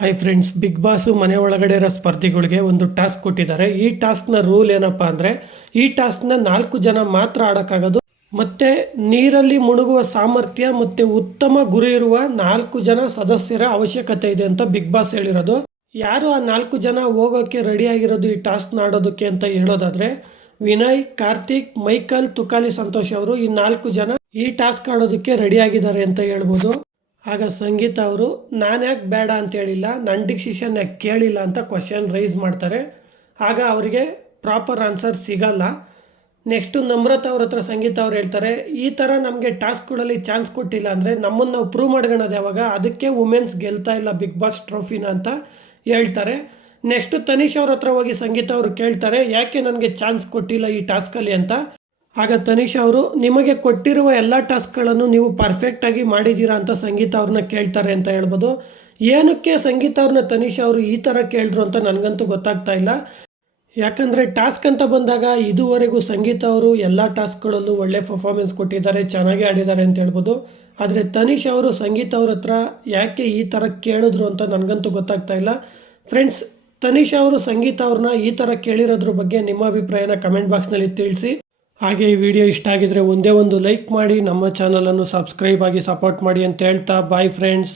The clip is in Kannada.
ಹಾಯ್ ಫ್ರೆಂಡ್ಸ್, ಬಿಗ್ ಬಾಸು ಮನೆ ಒಳಗಡೆ ಇರೋ ಸ್ಪರ್ಧಿಗಳಿಗೆ ಒಂದು ಟಾಸ್ಕ್ ಕೊಟ್ಟಿದ್ದಾರೆ. ಈ ಟಾಸ್ಕ್ನ ರೂಲ್ ಏನಪ್ಪ ಅಂದರೆ, ಈ ಟಾಸ್ಕ್ನ 4 ಜನ ಮಾತ್ರ ಆಡೋಕ್ಕಾಗೋದು. ಮತ್ತು ನೀರಲ್ಲಿ ಮುಳುಗುವ ಸಾಮರ್ಥ್ಯ ಮತ್ತು ಉತ್ತಮ ಗುರಿ ಇರುವ 4 ಜನ ಸದಸ್ಯರ ಅವಶ್ಯಕತೆ ಇದೆ ಅಂತ ಬಿಗ್ ಬಾಸ್ ಹೇಳಿರೋದು. ಯಾರು ಆ 4 ಜನ ಹೋಗೋಕ್ಕೆ ರೆಡಿಯಾಗಿರೋದು ಈ ಟಾಸ್ಕ್ನ ಆಡೋದಕ್ಕೆ ಅಂತ ಹೇಳೋದಾದರೆ, ವಿನಯ್, ಕಾರ್ತಿಕ್, ಮೈಕಲ್, ತುಕಾಲಿ ಸಂತೋಷ್ ಅವರು ಈ 4 ಜನ ಈ ಟಾಸ್ಕ್ ಆಡೋದಕ್ಕೆ ರೆಡಿಯಾಗಿದ್ದಾರೆ ಅಂತ ಹೇಳ್ಬೋದು. ಆಗ ಸಂಗೀತ ಅವರು ನಾನು ಯಾಕೆ ಬೇಡ ಅಂತ ಹೇಳಿಲ್ಲ, ನನ್ನ ಡಿಸಿಷನ್ ಯಾಕೆ ಕೇಳಿಲ್ಲ ಅಂತ ಕ್ವಶನ್ ರೈಸ್ ಮಾಡ್ತಾರೆ. ಆಗ ಅವರಿಗೆ ಪ್ರಾಪರ್ ಆನ್ಸರ್ ಸಿಗಲ್ಲ. ನೆಕ್ಸ್ಟು ನಮ್ರತ ಅವ್ರ ಹತ್ರ ಸಂಗೀತ ಅವ್ರು ಹೇಳ್ತಾರೆ, ಈ ಥರ ನಮಗೆ ಟಾಸ್ಕ್ಗಳಲ್ಲಿ ಚಾನ್ಸ್ ಕೊಟ್ಟಿಲ್ಲ ಅಂದರೆ ನಮ್ಮನ್ನು ನಾವು ಪ್ರೂವ್ ಮಾಡ್ಕೊಳ್ಳೋದು ಯಾವಾಗ, ಅದಕ್ಕೆ ವುಮೆನ್ಸ್ ಗೆಲ್ತಾ ಇಲ್ಲ ಬಿಗ್ ಬಾಸ್ ಟ್ರೋಫಿನ ಅಂತ ಹೇಳ್ತಾರೆ. ನೆಕ್ಸ್ಟು ತನಿಷ್ ಅವ್ರ ಹತ್ರ ಹೋಗಿ ಸಂಗೀತ ಅವರು ಕೇಳ್ತಾರೆ, ಯಾಕೆ ನನಗೆ ಚಾನ್ಸ್ ಕೊಟ್ಟಿಲ್ಲ ಈ ಟಾಸ್ಕಲ್ಲಿ ಅಂತ. ಆಗ ತನಿಷ್ ಅವರು ನಿಮಗೆ ಕೊಟ್ಟಿರುವ ಎಲ್ಲ ಟಾಸ್ಕ್ಗಳನ್ನು ನೀವು ಪರ್ಫೆಕ್ಟಾಗಿ ಮಾಡಿದ್ದೀರಾ ಅಂತ ಸಂಗೀತ ಅವ್ರನ್ನ ಕೇಳ್ತಾರೆ ಅಂತ ಹೇಳ್ಬೋದು. ಏನಕ್ಕೆ ಸಂಗೀತ ಅವ್ರನ್ನ ತನಿಷ್ ಅವರು ಈ ಥರ ಕೇಳಿದ್ರು ಅಂತ ನನಗಂತೂ ಗೊತ್ತಾಗ್ತಾ ಇಲ್ಲ. ಯಾಕಂದರೆ ಟಾಸ್ಕ್ ಅಂತ ಬಂದಾಗ ಇದುವರೆಗೂ ಸಂಗೀತ ಅವರು ಎಲ್ಲ ಟಾಸ್ಕ್ಗಳಲ್ಲೂ ಒಳ್ಳೆ ಪರ್ಫಾರ್ಮೆನ್ಸ್ ಕೊಟ್ಟಿದ್ದಾರೆ, ಚೆನ್ನಾಗೇ ಆಡಿದ್ದಾರೆ ಅಂತ ಹೇಳ್ಬೋದು. ಆದರೆ ತನಿಷ್ ಅವರು ಸಂಗೀತ ಅವ್ರ ಹತ್ರ ಯಾಕೆ ಈ ಥರ ಕೇಳಿದ್ರು ಅಂತ ನನಗಂತೂ ಗೊತ್ತಾಗ್ತಾ ಇಲ್ಲ. ಫ್ರೆಂಡ್ಸ್, ತನಿಷ್ ಅವರು ಸಂಗೀತ ಅವ್ರನ್ನ ಈ ಥರ ಕೇಳಿರೋದ್ರ ಬಗ್ಗೆ ನಿಮ್ಮ ಅಭಿಪ್ರಾಯನ ಕಮೆಂಟ್ ಬಾಕ್ಸ್ನಲ್ಲಿ ತಿಳಿಸಿ. ಹಾಗೆ ಈ ವಿಡಿಯೋ ಇಷ್ಟ ಆಗಿದರೆ ಒಂದೇ ಒಂದು ಲೈಕ್ ಮಾಡಿ, ನಮ್ಮ ಚಾನಲನ್ನು ಸಬ್ಸ್ಕ್ರೈಬ್ ಆಗಿ ಸಪೋರ್ಟ್ ಮಾಡಿ ಅಂತ ಹೇಳ್ತಾ ಬಾಯ್ ಫ್ರೆಂಡ್ಸ್.